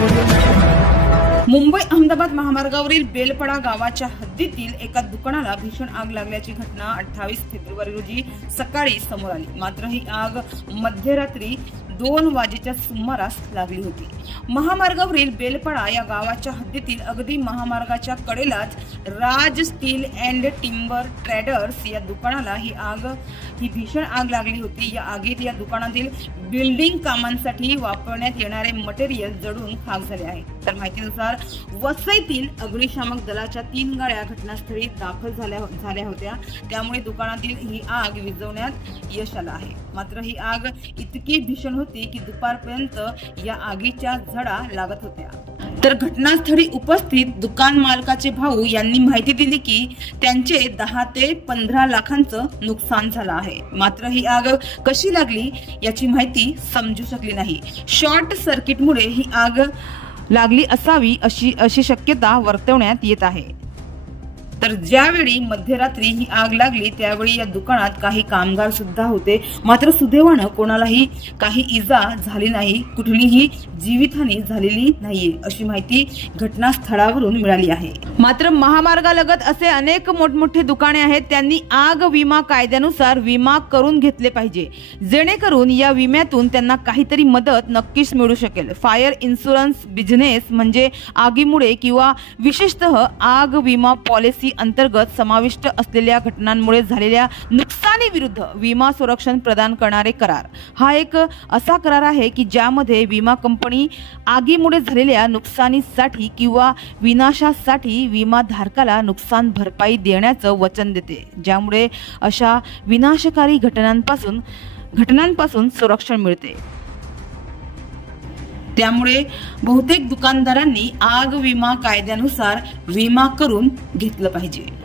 मुंबई अहमदाबाद महामार्गावरील बेलपडा गावाच्या हद्दीतील एका दुकानाला भीषण आग लागल्याची घटना 28 फेब्रुवारी रोजी सकाळी समोर आली। मात्र ही आग मध्यरात्री 2 वाजेच्या सुमारास लागली होती। महामार्गावरील बेलपडा या गावाच्या हद्दीतील अगदी महामार्गाच्या कडेलाच राज स्टील अँड टिंबर ट्रेडर्स या दुकानाला ही भीषण आग लागली होती। या आगीत या दुकानातील बिल्डिंग कामांसाठी वापरण्यात येणारे मटेरियल जळून खाक झाले आहे। तर माहितीनुसार वसईतील अग्निशामक दलाच्या 3 गाड्या घटनास्थळी दाखल झाल्या होत्या, त्यामुळे दुकानातील ही आग विझवण्यात यश आलं आहे। मात्र ही आग इतकी भीषण होती की दुपारपर्यंत या आगीच्या झळा लागत होत्या। तर घटनास्थळी उपस्थित दुकान मालकाचे भाऊ यांनी माहिती दिली की त्यांचे 10 ते 15 लाखांचं नुकसान झालं आहे। मात्र ही आग कशी लागली याची माहिती समजू शकली नाही। शॉर्ट सर्किटमुळे ही आग लागली असावी अशी शक्यता वर्तवण्यात येत आहे। तर ज्यावेळी मध्यरात्री ही आग लागली त्यावेळी या दुकानात काही कामगार सुद्धा होते, मात्र सुदैवानं कोणालाही काही इजा झाली नाही, कुठलीही जीवितहानी झालेली नाहीये अशी माहिती घटनास्थळावरून मिळाली आहे। मात्र महामार्गालगत असे अनेक मोठमोठे दुकाने आहेत, त्यांनी आग विमा कायद्यानुसार विमा करून घेतले पाहिजे, जेणेकरून या विम्यातून त्यांना काहीतरी मदत नक्कीच मिळू शकेल। फायर इन्शुरन्स बिझनेस म्हणजे आगीमुळे किंवा विशेषतः आग विमा पॉलिसी अंतर्गत समाविष्ट असलेल्या घटनांमुळे झालेल्या नुकसानीविरुद्ध विमा संरक्षण प्रदान करणारे करार। हा एक असा करार आहे की ज्यामध्ये विमा कंपनी आगीमुळे झालेल्या नुकसानीसाठी किंवा विनाशासाठी विमाधारकाला नुकसान भरपाई देण्याचं वचन देते, ज्यामुळे अशा विनाशकारी घटनांपासून संरक्षण मिळते। त्यामुळे बहुतेक दुकानदारांनी आग विमा कायद्यानुसार विमा करून घेतलं पाहिजे।